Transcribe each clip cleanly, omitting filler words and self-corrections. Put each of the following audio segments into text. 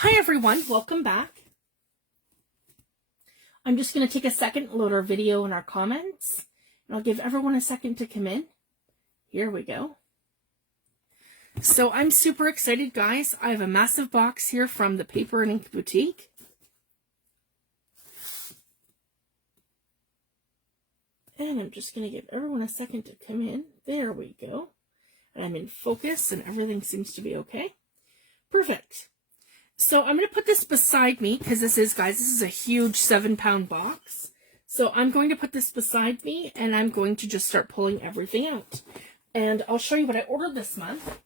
Hi everyone, welcome back. I'm just going to take a second, load our video and our comments, and I'll give everyone a second to come in. Here we go. So I'm super excited, guys. I have a massive box here from the Paper and Ink Boutique. And I'm just going to give everyone a second to come in. There we go. And I'm in focus and everything seems to be okay. Perfect. So I'm going to put this beside me because this is a huge 7-pound box. So I'm going to put this beside me and I'm going to just start pulling everything out. And I'll show you what I ordered this month.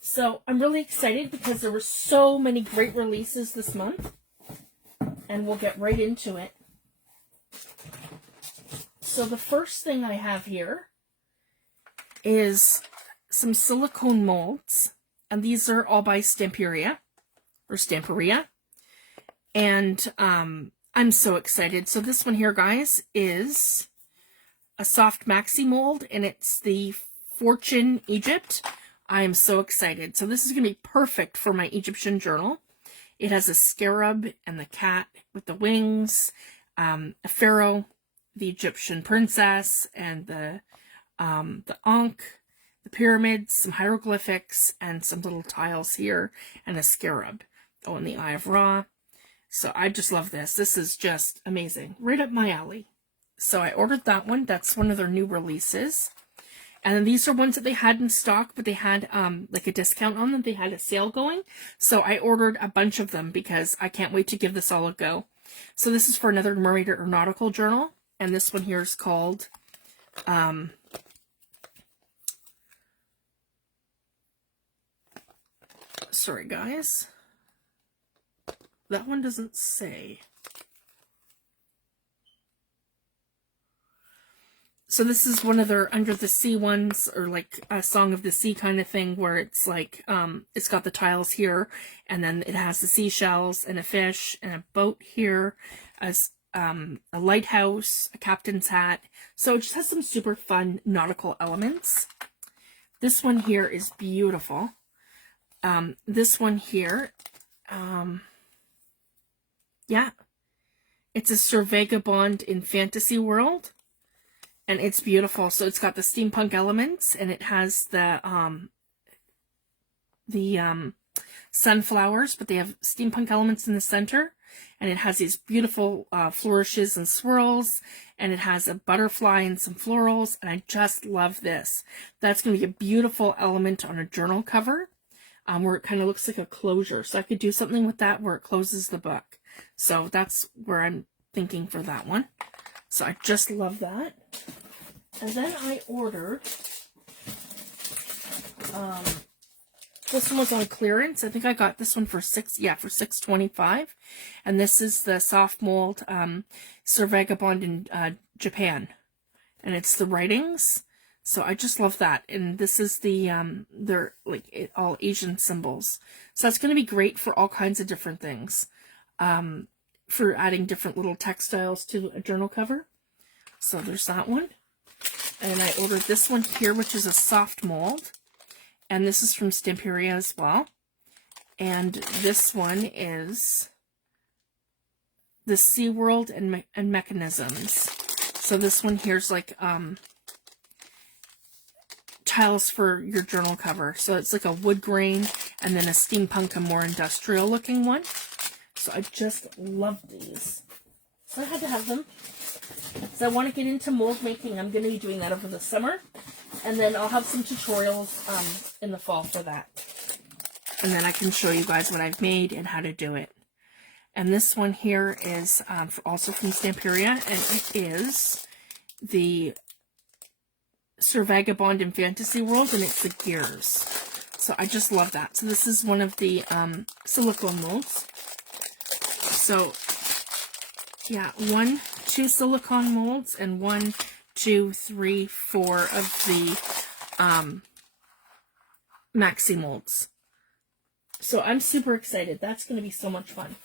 So I'm really excited because there were so many great releases this month. And we'll get right into it. So the first thing I have here is some silicone molds. And these are all by Stamperia. And I'm so excited. So this one here, guys, is a soft maxi mold, and it's the Fortune Egypt. I am so excited. So this is going to be perfect for my Egyptian journal. It has a scarab and the cat with the wings, a pharaoh, the Egyptian princess, and the Ankh, the pyramids, some hieroglyphics, and some little tiles here, and a scarab. Oh, and the Eye of Ra. So I just love this. This is just amazing. Right up my alley. So I ordered that one. That's one of their new releases. And then these are ones that they had in stock, but they had like a discount on them. They had a sale going. So I ordered a bunch of them because I can't wait to give this all a go. So this is for another mermaid or nautical journal. And this one here is called sorry guys. That one doesn't say. So this is one of their Under the Sea ones, or like a Song of the Sea kind of thing, where it's like, it's got the tiles here, and then it has the seashells, and a fish, and a boat here, as a lighthouse, a captain's hat. So it just has some super fun nautical elements. This one here is beautiful. This one here, yeah, it's a Sir Vagabond in Fantasy World, and it's beautiful. So it's got the steampunk elements, and it has the sunflowers, but they have steampunk elements in the center, and it has these beautiful flourishes and swirls, and it has a butterfly and some florals, and I just love this. That's going to be a beautiful element on a journal cover, where it kind of looks like a closure. So I could do something with that where it closes the book. So that's where I'm thinking for that one. So I just love that. And then I ordered, this one was on clearance. I think I got this one for $6.25. And this is the soft mold, Sir Vagabond in Japan. And it's the writings. So I just love that. And this is the, they're like all Asian symbols. So that's going to be great for all kinds of different things. For adding different little textiles to a journal cover. So there's that one. And I ordered this one here, which is a soft mold. And this is from Stamperia as well. And this one is the SeaWorld and Mechanisms. So this one here's like tiles for your journal cover. So it's like a wood grain and then a steampunk, a more industrial looking one. So I just love these. So I had to have them. So I want to get into mold making. I'm going to be doing that over the summer. And then I'll have some tutorials in the fall for that. And then I can show you guys what I've made and how to do it. And this one here is also from Stamperia. And it is the Sir Vagabond in Fantasy World. And it's the gears. So I just love that. So this is one of the silicone molds. So, yeah, 2 silicone molds, and 1, 2, 3, 4 of the maxi molds. So I'm super excited. That's going to be so much fun.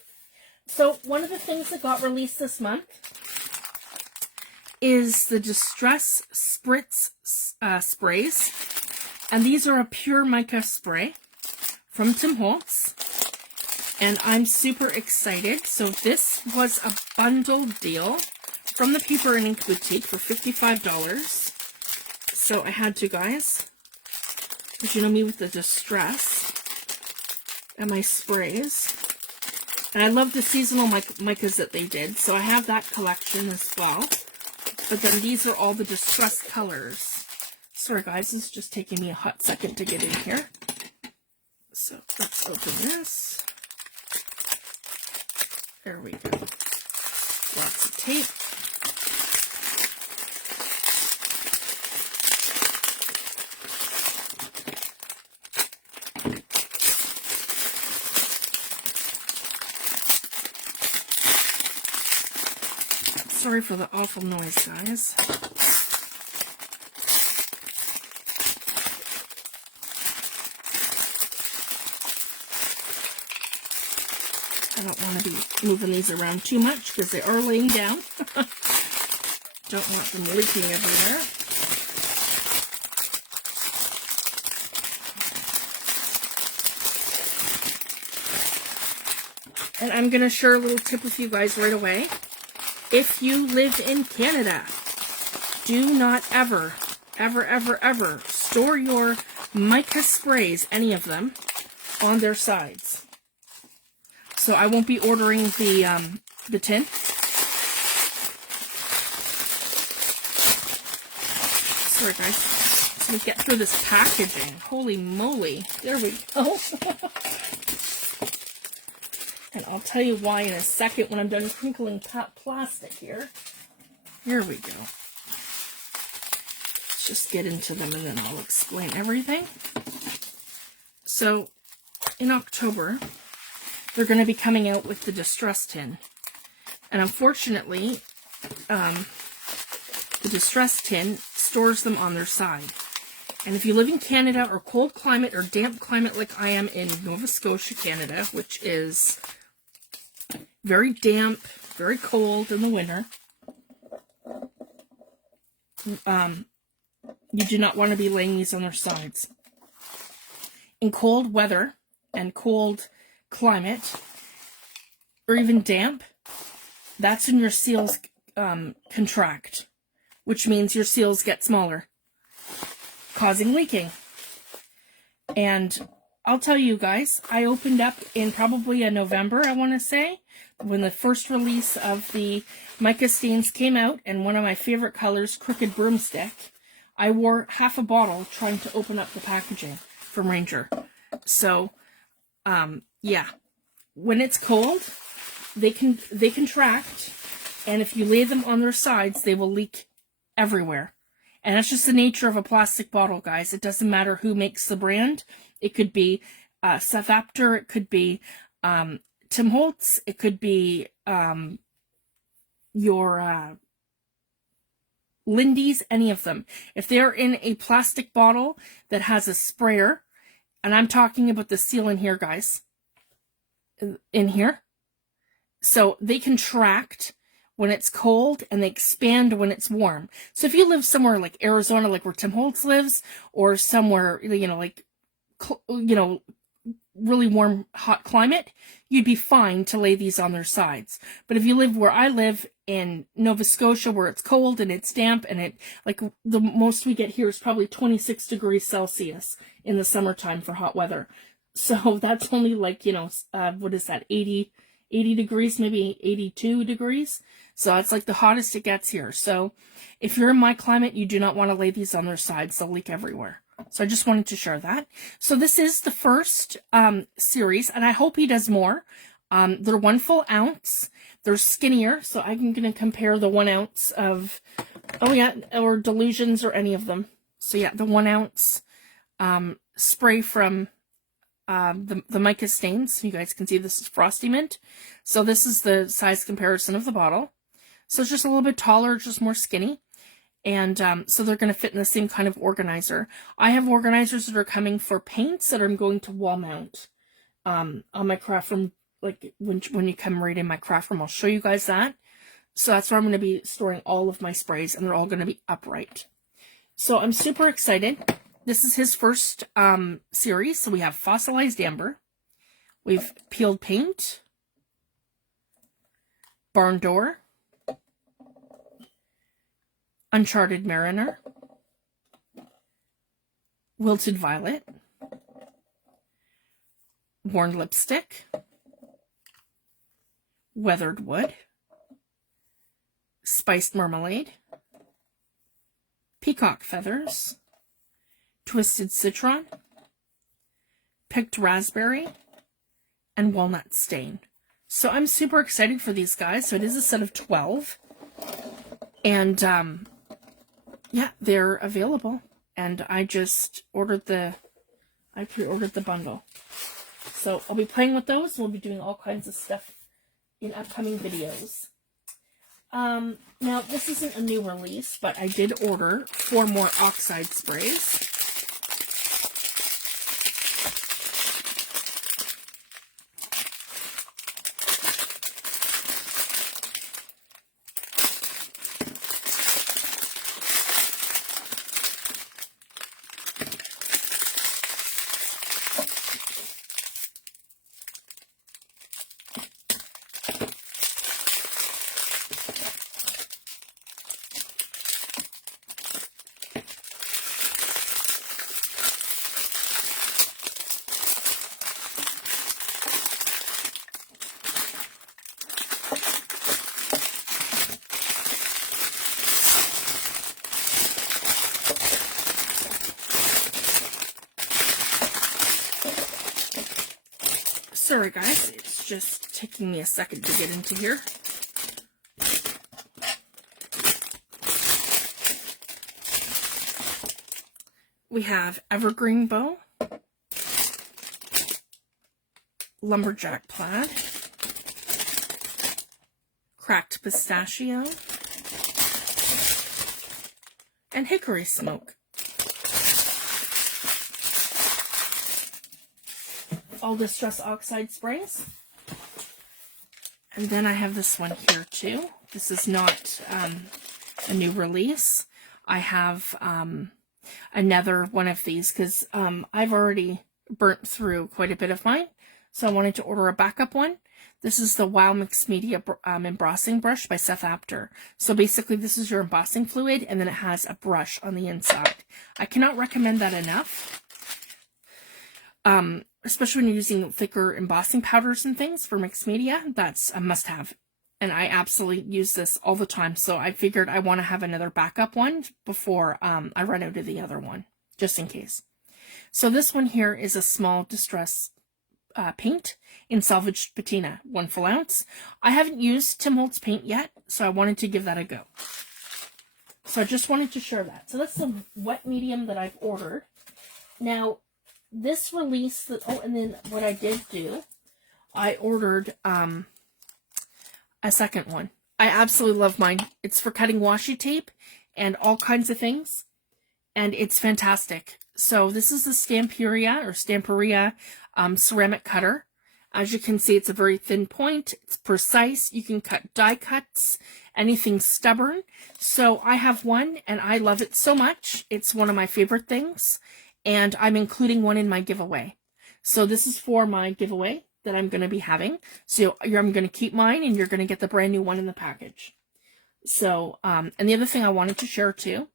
So one of the things that got released this month is the Distress Spritz sprays. And these are a pure mica spray from Tim Holtz. And I'm super excited. So this was a bundle deal from the Paper and Ink Boutique for $55. So I had to, guys, because you know me with the distress and my sprays. And I love the seasonal micas that they did. So I have that collection as well. But then these are all the distress colors. Sorry guys, this is just taking me a hot second to get in here. So let's open this. There we go. Lots of tape. Sorry for the awful noise, guys. I don't want to be moving these around too much because they are laying down. Don't want them leaking everywhere. And I'm going to share a little tip with you guys right away. If you live in Canada, do not ever store your mica sprays, any of them, on their sides. So I won't be ordering the tin. Sorry guys, so we get through this packaging. Holy moly, there we go. And I'll tell you why in a second when I'm done crinkling plastic here. Here we go. Let's just get into them and then I'll explain everything. So in October, they're going to be coming out with the distress tin. And unfortunately, the distress tin stores them on their side. And if you live in Canada or cold climate or damp climate like I am in Nova Scotia, Canada, which is very damp, very cold in the winter, you do not want to be laying these on their sides. In cold weather and cold climate, or even damp, that's when your seals contract, which means your seals get smaller, causing leaking. And I'll tell you guys, I opened up in probably a November, I want to say, when the first release of the mica stains came out, and one of my favorite colors, Crooked Broomstick. I wore half a bottle trying to open up the packaging from Ranger. So, yeah, when it's cold, they contract, and if you lay them on their sides, they will leak everywhere. And that's just the nature of a plastic bottle, guys. It doesn't matter who makes the brand. It could be SouthApter, it could be Tim Holtz, it could be your Lindy's, any of them. If they're in a plastic bottle that has a sprayer, and I'm talking about the seal in here, guys, in here, so they contract when it's cold and they expand when it's warm. So if you live somewhere like Arizona, like where Tim Holtz lives, or somewhere, you know, like, you know, really warm, hot climate, you'd be fine to lay these on their sides. But if you live where I live in Nova Scotia, where it's cold and it's damp, and it, like, the most we get here is probably 26 degrees Celsius in the summertime for hot weather. So that's only like, you know, what is that, 80 degrees, maybe 82 degrees. So that's like the hottest it gets here. So if you're in my climate, you do not want to lay these on their sides. They'll leak everywhere. So I just wanted to share that. So this is the first series, and I hope he does more. They're 1 full ounce. They're skinnier, so I'm going to compare the 1 ounce of, oh yeah, or Delusions or any of them. So yeah, the 1 ounce spray from the mica stains. You guys can see this is Frosty Mint. So this is the size comparison of the bottle. So it's just a little bit taller, just more skinny. And so they're going to fit in the same kind of organizer. I have organizers that are coming for paints that I'm going to wall mount on my craft room. Like when you come right in my craft room, I'll show you guys that. So that's where I'm going to be storing all of my sprays, and they're all going to be upright. So I'm super excited. This is his first series. So we have Fossilized Amber, We've Peeled Paint, Barn Door, Uncharted Mariner, Wilted Violet, Worn Lipstick, Weathered Wood, Spiced Marmalade, Peacock Feathers, Twisted Citron, Picked Raspberry, and Walnut Stain. So I'm super excited for these guys. So it is a set of 12. And yeah, they're available. And I just ordered I pre-ordered the bundle. So I'll be playing with those. We'll be doing all kinds of stuff in upcoming videos. Now, this isn't a new release, but I did order 4 more oxide sprays. Sorry guys, it's just taking me a second to get into here. We have Evergreen Bow, Lumberjack Plaid, Cracked Pistachio, and Hickory Smoke. All Distress Oxide sprays. And then I have this one here too. This is not a new release. I have another one of these because I've already burnt through quite a bit of mine. So I wanted to order a backup one. This is the Wow Mixed Media embossing brush by Seth Apter. So basically this is your embossing fluid and then it has a brush on the inside. I cannot recommend that enough. Especially when you're using thicker embossing powders and things for mixed media, that's a must-have. And I absolutely use this all the time, so I figured I want to have another backup one before I run out of the other one, just in case. So this one here is a small distress paint in Salvaged Patina, 1 full ounce. I haven't used Tim Holtz paint yet, so I wanted to give that a go. So I just wanted to share that. So that's the wet medium that I've ordered. Now, this release, and then what I did do, I ordered a second one. I absolutely love mine. It's for cutting washi tape and all kinds of things, and it's fantastic. So this is the Stamperia ceramic cutter. As you can see, it's a very thin point. It's precise. You can cut die cuts, anything stubborn. So I have one, and I love it so much. It's one of my favorite things. And I'm including one in my giveaway. So this is for my giveaway that I'm going to be having. So I'm going to keep mine and you're going to get the brand new one in the package. So, and the other thing I wanted to share too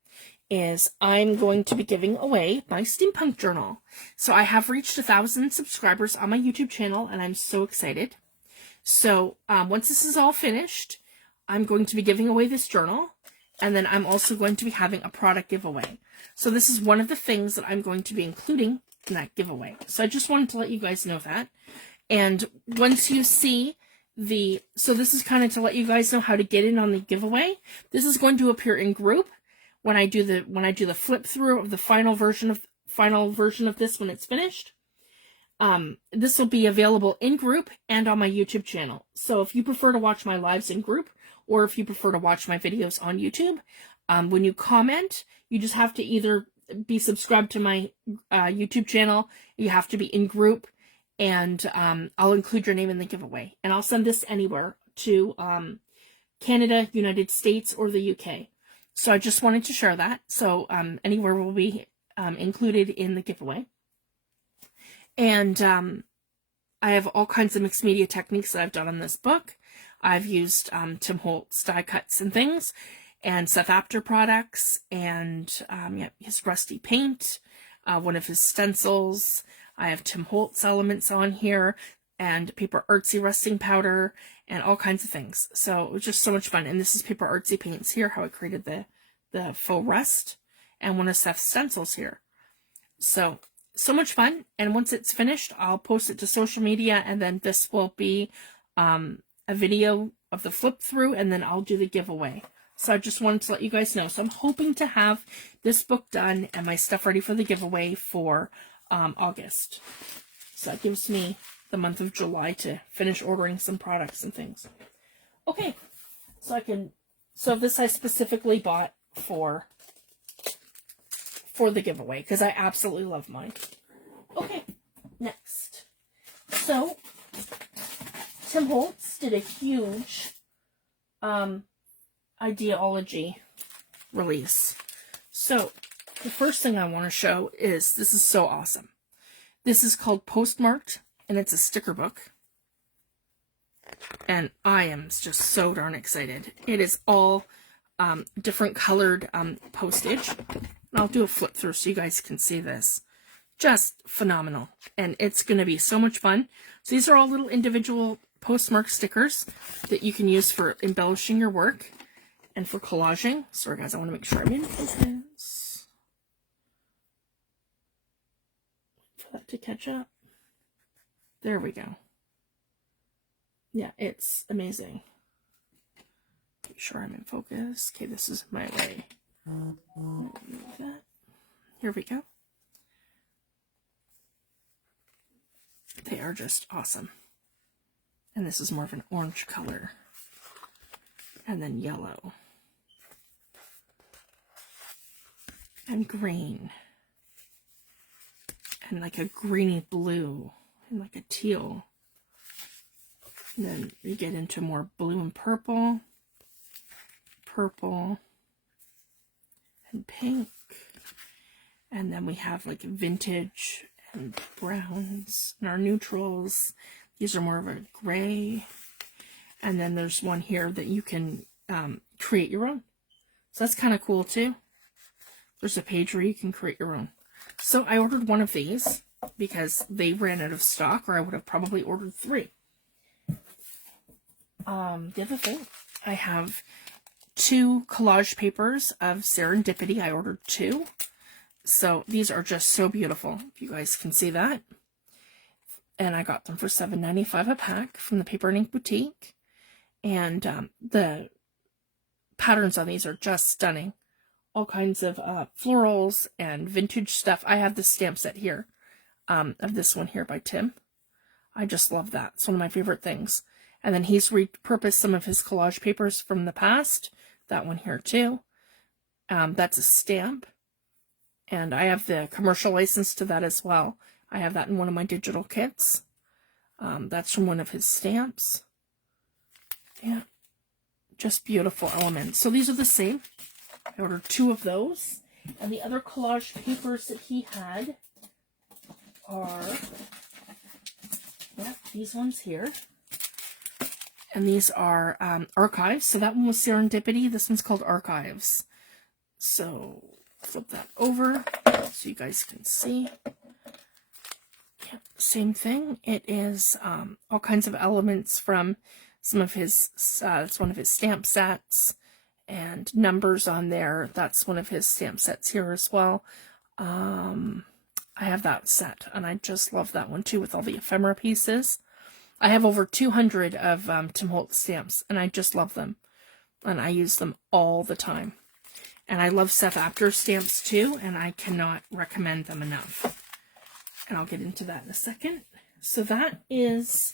is I'm going to be giving away my steampunk journal. So I have reached 1,000 subscribers on my YouTube channel and I'm so excited. So once this is all finished, I'm going to be giving away this journal. And then I'm also going to be having a product giveaway. So this is one of the things that I'm going to be including in that giveaway. So I just wanted to let you guys know that. And once you see so this is kind of to let you guys know how to get in on the giveaway. This is going to appear in group when I do the flip through of the final version of this when it's finished. This will be available in group and on my YouTube channel. So if you prefer to watch my lives in group, or if you prefer to watch my videos on YouTube, when you comment, you just have to either be subscribed to my YouTube channel, you have to be in group, and I'll include your name in the giveaway. And I'll send this anywhere to Canada, United States, or the UK. So I just wanted to share that. So anywhere will be included in the giveaway. And I have all kinds of mixed media techniques that I've done on this book. I've used Tim Holtz die cuts and things, and Seth Apter products, and yeah, his rusty paint, one of his stencils. I have Tim Holtz elements on here, and Paper Artsy rusting powder, and all kinds of things. So it was just so much fun. And this is Paper Artsy paints here, how I created the faux rust, and one of Seth's stencils here. So much fun. And once it's finished, I'll post it to social media, and then this will be a video of the flip through, and then I'll do the giveaway. So I just wanted to let you guys know. So I'm hoping to have this book done and my stuff ready for the giveaway for August. So that gives me the month of July to finish ordering some products and things. Okay, so this I specifically bought for the giveaway because I absolutely love mine. Okay, next. So Tim Holtz did a huge ideology release. So the first thing I want to show is, this is so awesome. This is called Postmarked, and it's a sticker book. And I am just so darn excited. It is all different colored postage. And I'll do a flip through so you guys can see this. Just phenomenal. And it's going to be so much fun. So these are all little individual postmark stickers that you can use for embellishing your work and for collaging. Sorry guys, I want to make sure I'm in focus. For that to catch up. There we go. Yeah, it's amazing. Make sure I'm in focus. Okay, this is my way. Here we go. They are just awesome. And this is more of an orange color. And then yellow. And green. And like a greeny blue. And like a teal. And then you get into more blue and purple. Purple. And pink. And then we have like vintage and browns and our neutrals. These are more of a gray. And then there's one here that you can create your own. So that's kind of cool too. There's a page where you can create your own. So I ordered one of these because they ran out of stock, or I would have probably ordered 3. The other thing, I have 2 collage papers of Serendipity. I ordered 2. So these are just so beautiful. If you guys can see that. And I got them for $7.95 a pack from the Paper and Ink Boutique. And the patterns on these are just stunning. All kinds of florals and vintage stuff. I have the stamp set here of this one here by Tim. I just love that. It's one of my favorite things. And then he's repurposed some of his collage papers from the past. That one here too. That's a stamp. And I have the commercial license to that as well. I have that in one of my digital kits. That's from one of his stamps. Yeah. Just beautiful elements. So these are the same. I ordered 2 of those. And the other collage papers that he had are, yeah, these ones here. And these are archives. So that one was Serendipity. This one's called Archives. So flip that over so you guys can see. Yeah, same thing. It is all kinds of elements from some of his, it's one of his stamp sets, and numbers on there. That's one of his stamp sets here as well. I have that set, and I just love that one too with all the ephemera pieces. I have over 200 of Tim Holtz stamps, and I just love them. And I use them all the time. And I love Seth Apter stamps too, and I cannot recommend them enough. And I'll get into that in a second. So that is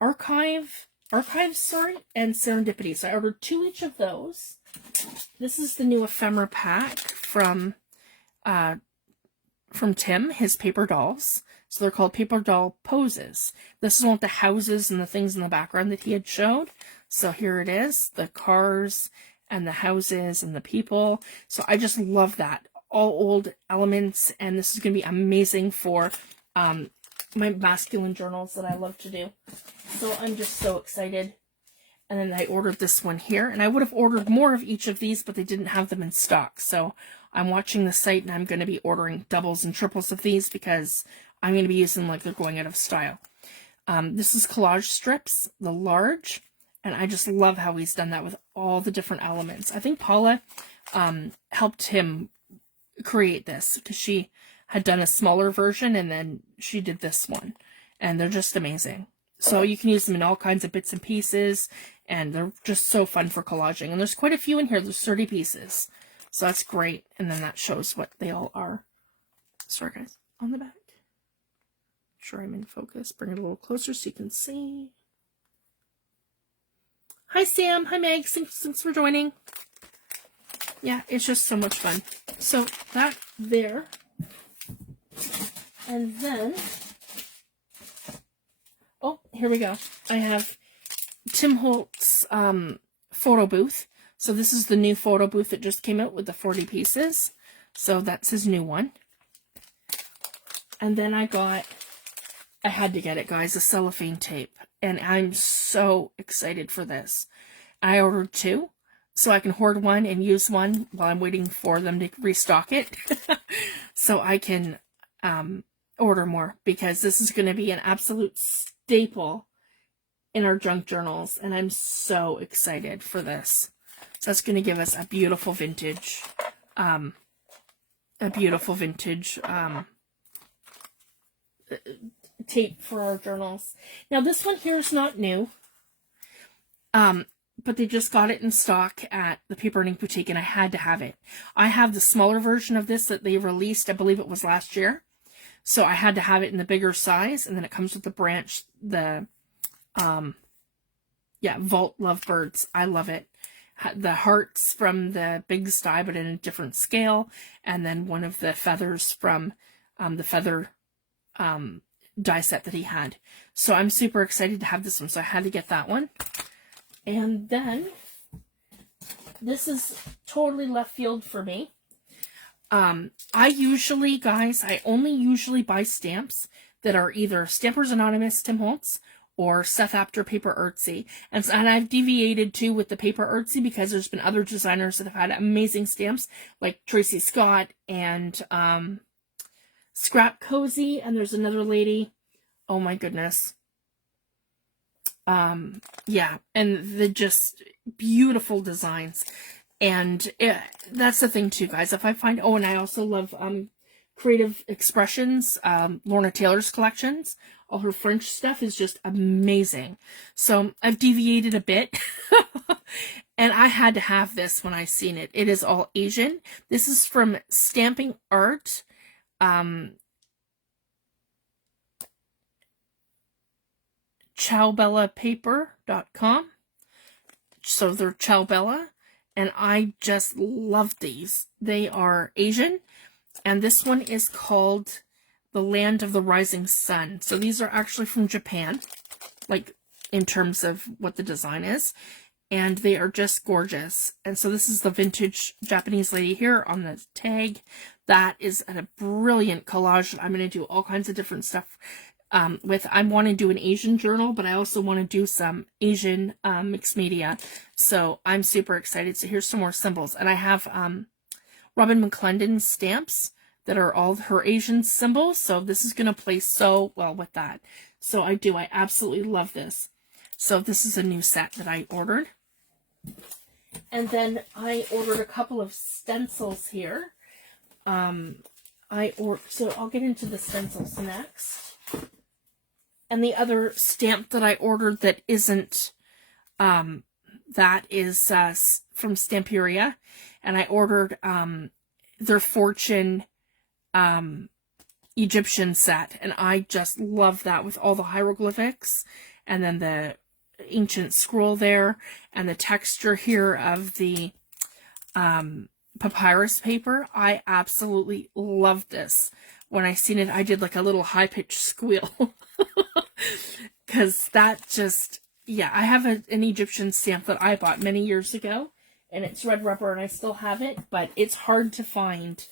Archives, and Serendipity. So I ordered 2 each of those. This is the new ephemera pack from Tim, his paper dolls. So they're called Paper Doll Poses. This is one with the houses and the things in the background that he had showed. So here it is, the cars and the houses and the people. So I just love that. All old elements, and this is going to be amazing for my masculine journals that I love to do. So I'm just so excited. And then I ordered this one here, and I would have ordered more of each of these, but they didn't have them in stock. So I'm watching the site, and I'm going to be ordering doubles and triples of these because I'm going to be using them like they're going out of style. This is collage strips, the large, and I just love how he's done that with all the different elements. I think Paula helped him create this because she had done a smaller version, and then she did this one, and they're just amazing. So you can use them in all kinds of bits and pieces, and they're just so fun for collaging. And there's quite a few in here. There's 30 pieces. So that's great. And then that shows what they all are. Sorry, guys. On the back. Make sure I'm in focus. Bring it a little closer so you can see. Hi, Sam. Hi, Meg. Thanks for joining. Yeah, it's just so much fun. So that there. And then... oh, here we go. I have Tim Holtz photo booth. So this is the new photo booth that just came out with the 40 pieces. So that's his new one. And then I had to get it, guys, a cellophane tape. And I'm so excited for this. I ordered 2, so I can hoard one and use one while I'm waiting for them to restock it. So I can order more, because this is going to be an absolute staple in our junk journals, and I'm so excited for this. So that's going to give us a beautiful vintage tape for our journals. Now this one here is not new, but they just got it in stock at the Paper and Ink Boutique, and I had to have it. I have the smaller version of this that they released, I believe it was last year. So I had to have it in the bigger size, and then it comes with the branch, the, Vault Lovebirds. I love it. The hearts from the big sty, but in a different scale, and then one of the feathers from the feather die set that he had. So I'm super excited to have this one, so I had to get that one. And then, this is totally left field for me. I usually, guys, I only usually buy stamps that are either Stampers Anonymous Tim Holtz or Seth Apter Paper Artsy. And I've deviated too with the Paper Artsy because there's been other designers that have had amazing stamps, like Tracy Scott and Scrap Cozy, and there's another lady. Oh my goodness. Yeah, and the just beautiful designs. And that's the thing too, guys. If I find, and I also love Creative Expressions, Lorna Taylor's collections. All her French stuff is just amazing. So I've deviated a bit. And I had to have this when I seen it. It is all Asian. This is from Stamping Art. ChowBellaPaper.com. So they're Chowbella. And I just love these. They are Asian. And this one is called The Land of the Rising Sun. So these are actually from Japan. Like, in terms of what the design is. And they are just gorgeous. And so this is the vintage Japanese lady here on the tag. That is a brilliant collage. I'm going to do all kinds of different stuff with. I want to do an Asian journal, but I also want to do some Asian mixed media. So I'm super excited. So here's some more symbols. And I have Robin McClendon's stamps that are all her Asian symbols. So this is going to play so well with that. So I absolutely love this. So this is a new set that I ordered. And then I ordered a couple of stencils here. So I'll get into the stencils next. And the other stamp that I ordered that isn't, that is from Stamperia. And I ordered their Fortune Egyptian set. And I just love that with all the hieroglyphics. And then the ancient scroll there. And the texture here of the papyrus paper. I absolutely love this. When I seen it, I did like a little high-pitched squeal. Because that just, yeah, I have an Egyptian stamp that I bought many years ago. And it's red rubber and I still have it. But it's hard to find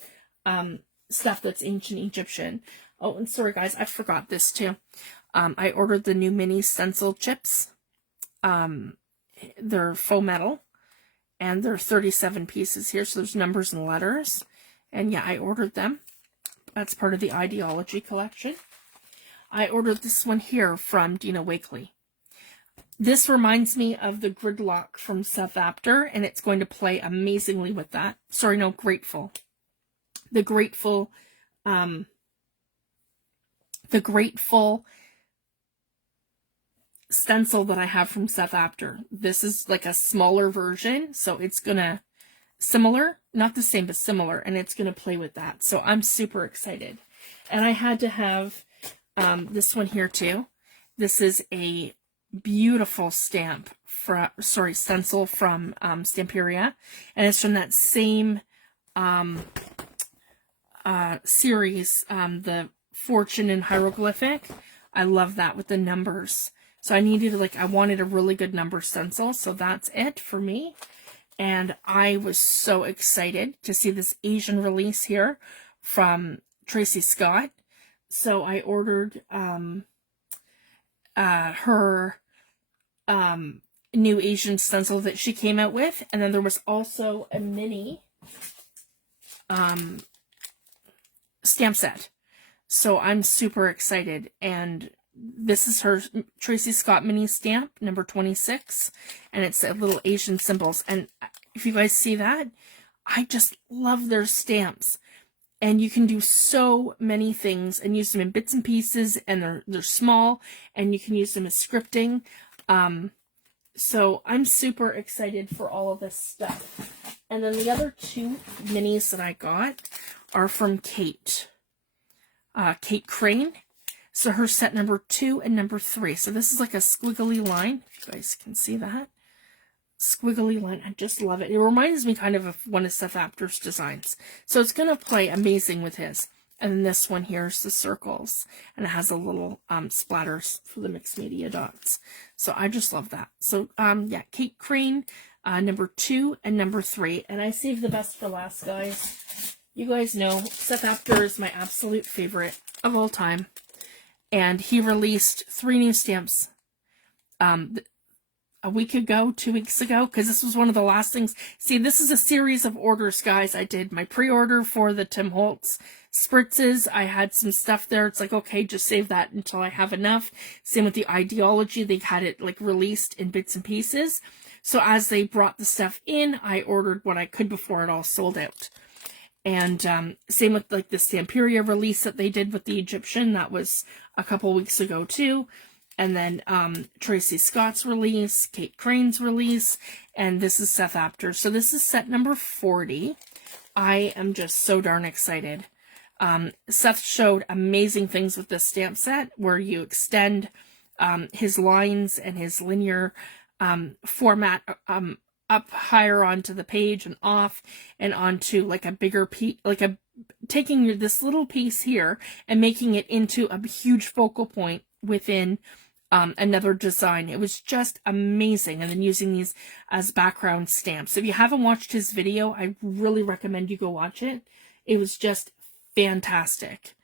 stuff that's ancient Egyptian. Oh, and sorry guys, I forgot this too. I ordered the new mini stencil chips. They're faux metal, and they're 37 pieces here, so there's numbers and letters. And yeah, I ordered them. That's part of the Ideology collection. I ordered this one here from Dina Wakley. This reminds me of the Gridlock from Seth Apter, and it's going to play amazingly with that. Sorry, no, Grateful. The Grateful stencil that I have from Seth Apter. This is like a smaller version, so it's gonna similar, not the same, but similar, and it's gonna play with that. So I'm super excited. And I had to have this one here too. This is a beautiful stencil from Stamperia, and it's from that same series, the Fortune and Hieroglyphic. I love that with the numbers. So I wanted a really good number stencil, so that's it for me. And I was so excited to see this Asian release here from Tracy Scott. So I ordered her new Asian stencil that she came out with, and then there was also a mini stamp set. So I'm super excited, and this is her Tracy Scott mini stamp number 26, and it's little Asian symbols. And if you guys see that, I just love their stamps. And you can do so many things and use them in bits and pieces, and they're small, and you can use them as scripting. So I'm super excited for all of this stuff. And then the other two minis that I got are from Kate Crane. So her set number 2 and number 3. So this is like a squiggly line, if you guys can see that. Squiggly line. I just love it. It reminds me kind of one of Seth Apter's designs. So it's going to play amazing with his. And then this one here is the circles. And it has a little splatters for the mixed media dots. So I just love that. So yeah, Kate Crane, number 2 and number 3. And I saved the best for last, guys. You guys know Seth Apter is my absolute favorite of all time. And he released 3 new stamps a week ago, 2 weeks ago, because this was one of the last things. See, this is a series of orders, guys. I did my pre-order for the Tim Holtz spritzes. I had some stuff there. It's like, okay, just save that until I have enough. Same with the Ideology. They had it like released in bits and pieces. So as they brought the stuff in, I ordered what I could before it all sold out. And same with like the Stamperia release that they did with the Egyptian. That was a couple weeks ago too. And then Tracy Scott's release, Kate Crane's release, and this is Seth Apter. So this is set number 40. I am just so darn excited. Seth showed amazing things with this stamp set where you extend his lines and his linear format up higher onto the page and off and onto like a bigger piece, taking this little piece here and making it into a huge focal point within another design. It was just amazing. And then using these as background stamps. If you haven't watched his video, I really recommend you go watch it. It was just fantastic.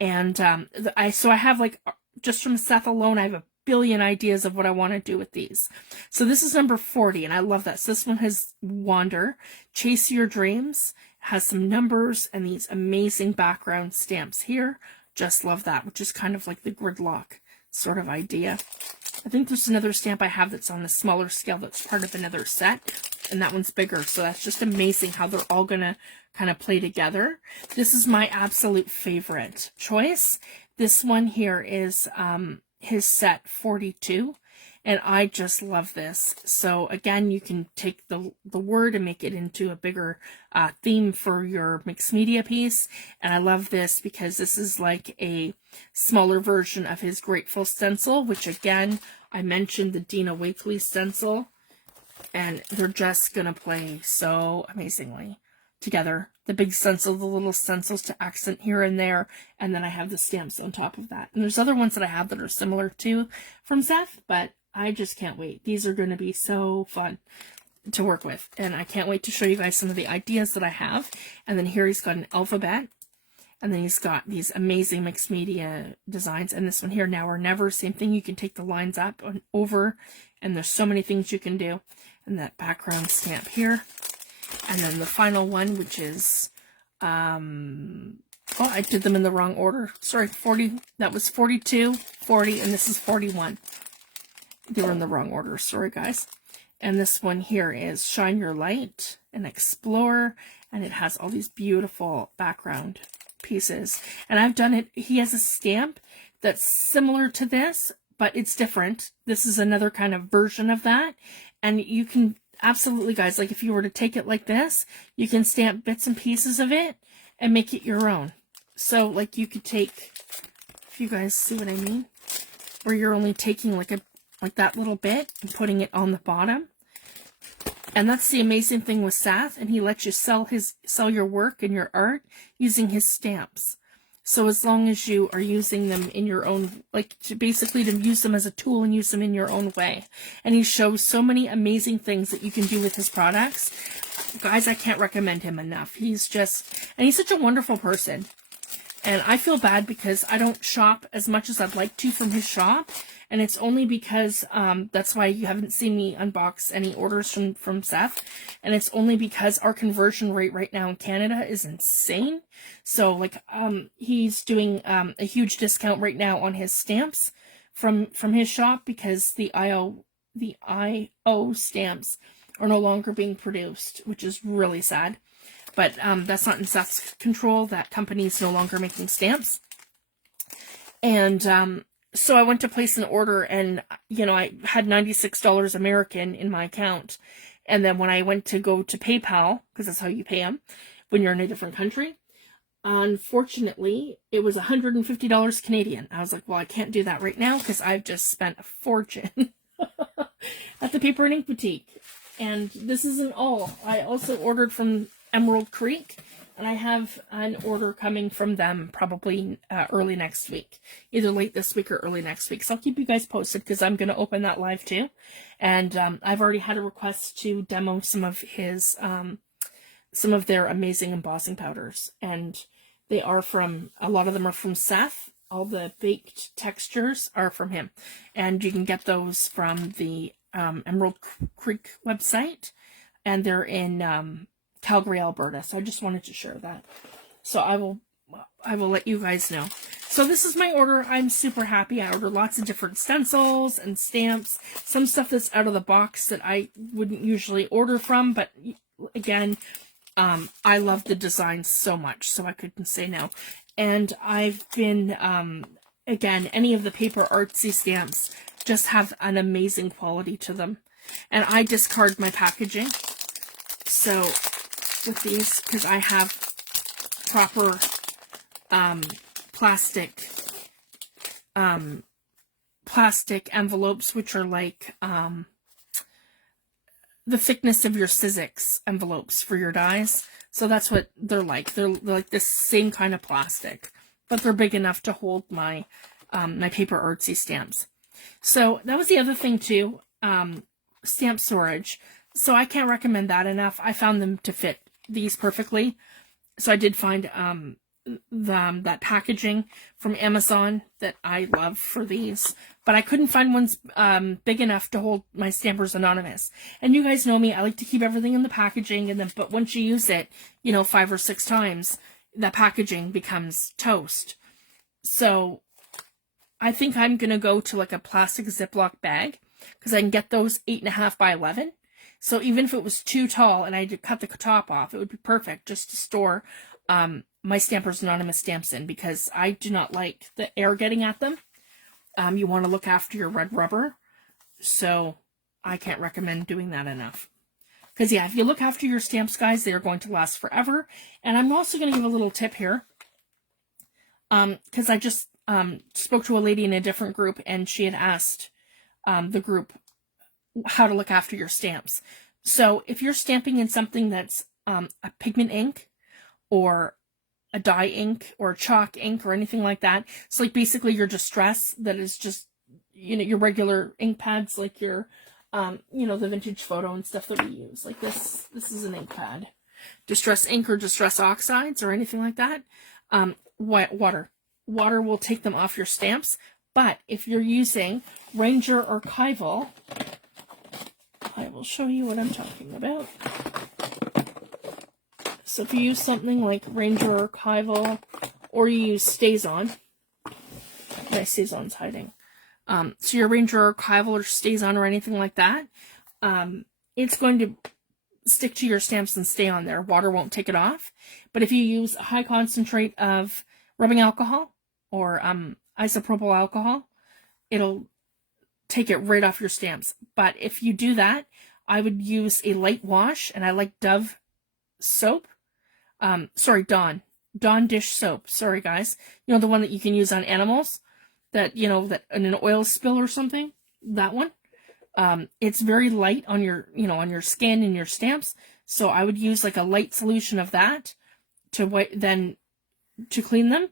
And I have like, just from Seth alone, I have a billion ideas of what I want to do with these. So this is number 40, and I love that. So this one has Wander, Chase Your Dreams, has some numbers and these amazing background stamps here. Just love that, which is kind of like the Gridlock sort of idea. I think there's another stamp I have that's on a smaller scale that's part of another set, and that one's bigger. So that's just amazing how they're all gonna kind of play together. This is my absolute favorite choice. This one here is his set 42, and I just love this. So again, you can take the word and make it into a bigger theme for your mixed media piece. And I love this because this is like a smaller version of his Grateful stencil, which again, I mentioned the Dina Wakley stencil, and they're just gonna play so amazingly together. The big stencil, the little stencils to accent here and there, and then I have the stamps on top of that. And there's other ones that I have that are similar to from Seth, but I just can't wait. These are going to be so fun to work with, and I can't wait to show you guys some of the ideas that I have. And then here he's got an alphabet, And then he's got these amazing mixed media designs. And this one here, Now or Never, same thing. You can take the lines up and over, and there's so many things you can do. And that background stamp here. And then the final one, which is, oh, I did them in the wrong order. Sorry, 40, that was 42, 40, and this is 41. They were in the wrong order. Sorry, guys. And this one here is Shine Your Light and Explore. And it has all these beautiful background pieces. And I've done it. He has a stamp that's similar to this, but it's different. This is another kind of version of that. And you can absolutely, guys, like if you were to take it like this, you can stamp bits and pieces of it and make it your own. So like you could take, if you guys see what I mean, where you're only taking like that little bit and putting it on the bottom. And that's the amazing thing with Seth, and he lets you sell your work and your art using his stamps. So as long as you are using them in your own, like basically to use them as a tool and use them in your own way. And he shows so many amazing things that you can do with his products. Guys, I can't recommend him enough. He's such a wonderful person. And I feel bad because I don't shop as much as I'd like to from his shop. And it's only because, that's why you haven't seen me unbox any orders from Seth. And it's only because our conversion rate right now in Canada is insane. So like, he's doing, a huge discount right now on his stamps from his shop because the IO stamps are no longer being produced, which is really sad. But, that's not in Seth's control. That company is no longer making stamps. And, so I went to place an order and, you know, I had $96 American in my account. And then when I went to go to PayPal, because that's how you pay them when you're in a different country, unfortunately, it was $150 Canadian. I was like, well, I can't do that right now because I've just spent a fortune at the Paper and Ink Boutique. And this isn't all. I also ordered from Emerald Creek. And I have an order coming from them probably early next week. Either late this week or early next week. So I'll keep you guys posted because I'm going to open that live too. And I've already had a request to demo some of his, some of their amazing embossing powders. And they are from, a lot of them are from Seth. All the baked textures are from him. And you can get those from the Emerald Creek website. And they're in Calgary, Alberta. So I just wanted to share that. So I will let you guys know. So this is my order. I'm super happy. I ordered lots of different stencils and stamps. Some stuff that's out of the box that I wouldn't usually order from. But again, I love the design so much. So I couldn't say no. And I've been, again, any of the paper artsy stamps just have an amazing quality to them. And I discard my packaging. So with these, because I have proper plastic envelopes, which are like the thickness of your Sizzix envelopes for your dies. So that's what they're like. They're like this same kind of plastic, but they're big enough to hold my my paper artsy stamps. So that was the other thing too, stamp storage. So I can't recommend that enough. I found them to fit these perfectly. So I did find that packaging from Amazon that I love for these, but I couldn't find ones big enough to hold my Stampers Anonymous. And you guys know me, I like to keep everything in the packaging, and then but once you use it, you know, 5 or 6 times, that packaging becomes toast. So I think I'm gonna go to like a plastic Ziploc bag because I can get those 8.5 by 11. So even if it was too tall and I had to cut the top off, it would be perfect just to store my Stampers Anonymous stamps in, because I do not like the air getting at them. You want to look after your red rubber. So I can't recommend doing that enough. Because yeah, if you look after your stamps, guys, they are going to last forever. And I'm also going to give a little tip here. Because I just spoke to a lady in a different group, and she had asked the group how to look after your stamps. So if you're stamping in something that's a pigment ink or a dye ink or chalk ink or anything like that, it's like basically your distress that is just, you know, your regular ink pads, like your you know, the vintage photo and stuff that we use. Like this is an ink pad. Distress ink or distress oxides or anything like that. water. Water will take them off your stamps, but if you're using Ranger Archival, I will show you what I'm talking about. So if you use something like Ranger Archival, or you use StazOn, my StazOn's hiding. So your Ranger Archival or StazOn or anything like that, it's going to stick to your stamps and stay on there. Water won't take it off. But if you use a high concentrate of rubbing alcohol or isopropyl alcohol, it'll take it right off your stamps. But if you do that, I would use a light wash, and I like Dove soap. Dawn dish soap. Sorry, guys. You know, the one that you can use on animals, that, you know, that in an oil spill or something, that one. It's very light on your, you know, on your skin and your stamps. So I would use like a light solution of that to clean them.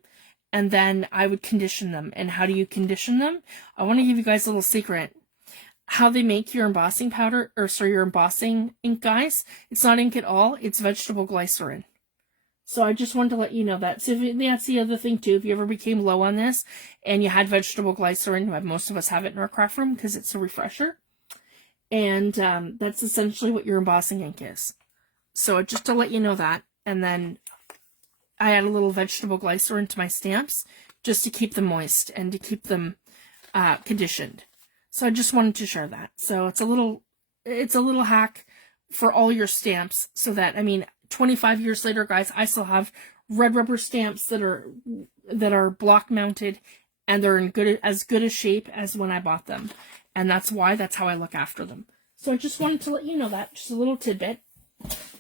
And then I would condition them. And how do you condition them? I want to give you guys a little secret. How they make your embossing powder, or sorry, your embossing ink, guys. It's not ink at all. It's vegetable glycerin. So I just wanted to let you know that. So that's the other thing too. If you ever became low on this and you had vegetable glycerin, most of us have it in our craft room because it's a refresher. And that's essentially what your embossing ink is. So just to let you know that. And then I add a little vegetable glycerin to my stamps just to keep them moist and to keep them conditioned. So I just wanted to share that. So it's a little hack for all your stamps, so that, I mean, 25 years later, guys, I still have red rubber stamps that are block mounted, and they're in as good a shape as when I bought them. And that's how I look after them. So I just wanted to let you know that, just a little tidbit.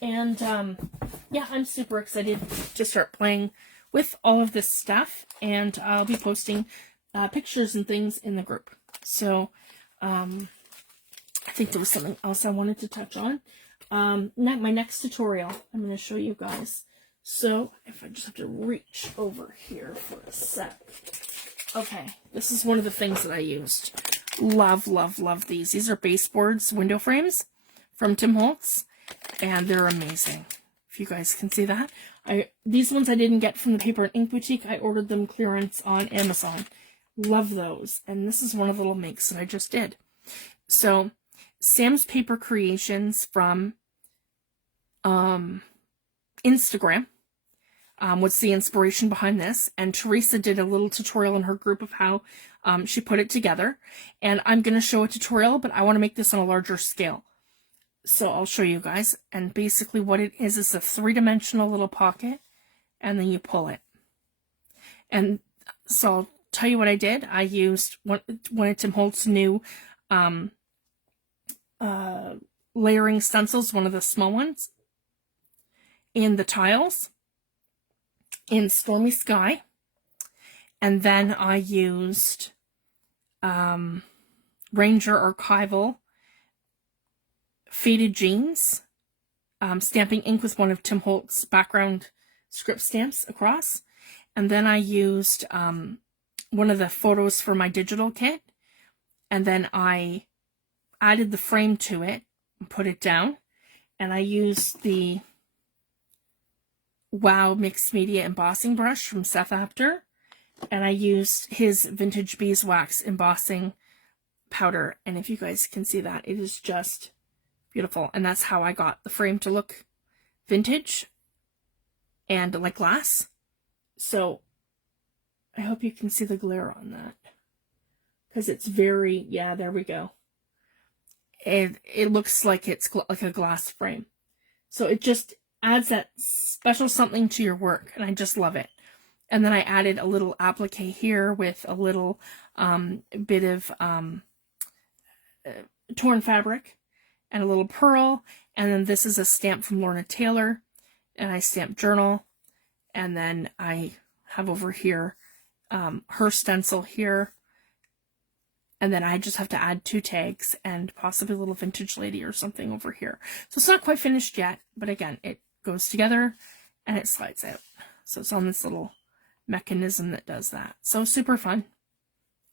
And yeah, I'm super excited to start playing with all of this stuff, and I'll be posting pictures and things in the group. So I think there was something else I wanted to touch on. My next tutorial, I'm going to show you guys. So if I just have to reach over here for a sec. Okay, this is one of the things that I used. Love, love, love these. These are baseboards window frames from Tim Holtz, and they're amazing. If you guys can see that. These ones I didn't get from the Paper and Ink Boutique. I ordered them clearance on Amazon. Love those. And this is one of the little makes that I just did. So Sam's Paper Creations from Instagram was the inspiration behind this, and Teresa did a little tutorial in her group of how she put it together, and I'm going to show a tutorial, but I want to make this on a larger scale, so I'll show you guys. And basically what it is a three-dimensional little pocket, and then you pull it. And so I'll tell you what I did. I used one of Tim Holtz's new layering stencils, one of the small ones, in the tiles, in Stormy Sky, and then I used Ranger Archival Faded Jeans stamping ink with one of Tim Holtz's background script stamps across, and then I used one of the photos for my digital kit, and then I added the frame to it and put it down, and I used the Wow Mixed Media embossing brush from Seth Apter, and I used his Vintage Beeswax embossing powder, and if you guys can see that, it is just beautiful. And that's how I got the frame to look vintage and like glass. So I hope you can see the glare on that, because it's very, yeah, there we go. It looks like it's like a glass frame. So it just adds that special something to your work, and I just love it. And then I added a little applique here with a little bit of torn fabric and a little pearl. And then this is a stamp from Lorna Taylor, and I stamped journal. And then I have over here her stencil here. And then I just have to add 2 tags and possibly a little vintage lady or something over here. So it's not quite finished yet, but again, it goes together and it slides out. So it's on this little mechanism that does that. So super fun.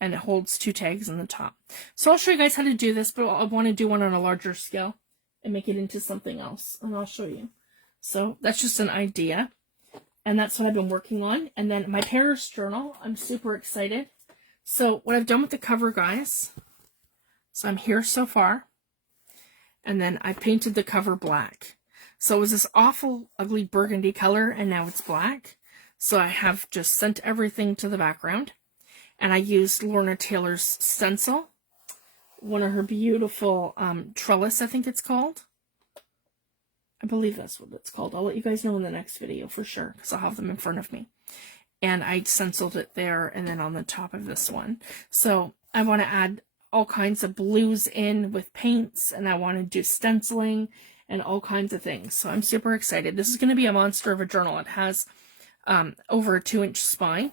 And it holds 2 tags on the top. So I'll show you guys how to do this, but I want to do one on a larger scale and make it into something else. And I'll show you. So that's just an idea. And that's what I've been working on. And then my Paris journal, I'm super excited. So what I've done with the cover, guys, so I'm here so far. And then I painted the cover black. So it was this awful, ugly burgundy color, and now it's black. So I have just sent everything to the background. And I used Lorna Taylor's stencil. One of her beautiful trellis, I think it's called. I believe that's what it's called. I'll let you guys know in the next video for sure, because I'll have them in front of me. And I stenciled it there and then on the top of this one. So I want to add all kinds of blues in with paints, and I want to do stenciling and all kinds of things. So I'm super excited. This is going to be a monster of a journal. It has over a 2-inch spine,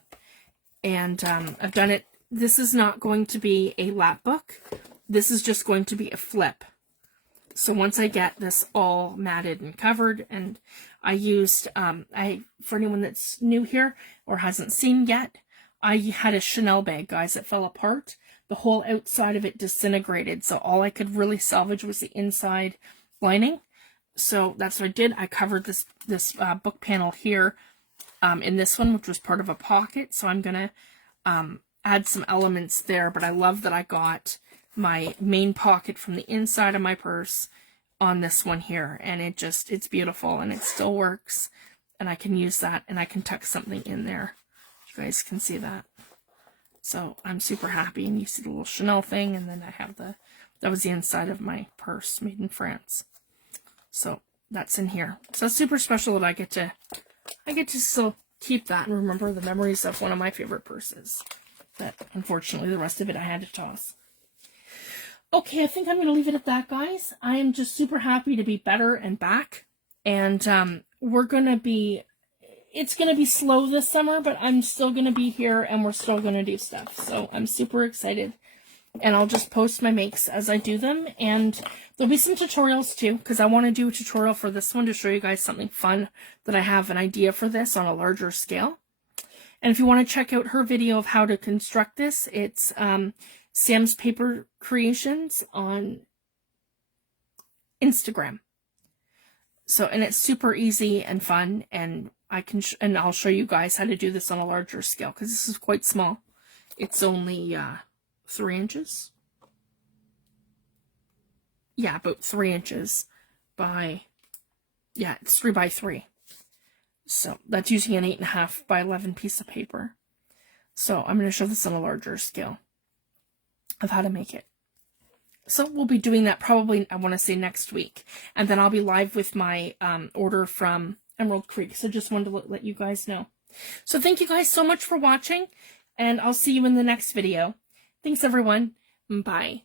and I've done it. This is not going to be a lap book. This is just going to be a flip. So once I get this all matted and covered, and I used, for anyone that's new here or hasn't seen yet, I had a Chanel bag, guys, that fell apart. The whole outside of it disintegrated. So all I could really salvage was the inside lining. So that's what I did. I covered this book panel here in this one, which was part of a pocket. So I'm going to add some elements there. But I love that I got my main pocket from the inside of my purse on this one here, and it's beautiful, and it still works, and I can use that, and I can tuck something in there. You guys can see that. So I'm super happy, and you see the little Chanel thing, and then I have that was the inside of my purse, made in France. So that's in here. So it's super special that I get to still keep that and remember the memories of one of my favorite purses. But unfortunately, the rest of it I had to toss. Okay, I think I'm going to leave it at that, guys. I am just super happy to be better and back. And it's going to be slow this summer, but I'm still going to be here and we're still going to do stuff. So I'm super excited. And I'll just post my makes as I do them. And there'll be some tutorials too, because I want to do a tutorial for this one to show you guys something fun that I have an idea for this on a larger scale. And if you want to check out her video of how to construct this, it's Sam's Paper Creations on Instagram. So, and it's super easy and fun, and I'll show you guys how to do this on a larger scale, because this is quite small. It's only 3 inches. Yeah, about 3 inches by, yeah, it's 3 by 3. So that's using an 8.5 by 11 piece of paper. So I'm going to show this on a larger scale of how to make it. So we'll be doing that probably, I want to say, next week. And then I'll be live with my order from Emerald Creek. So just wanted to let you guys know. So thank you guys so much for watching, and I'll see you in the next video. Thanks, everyone. Bye.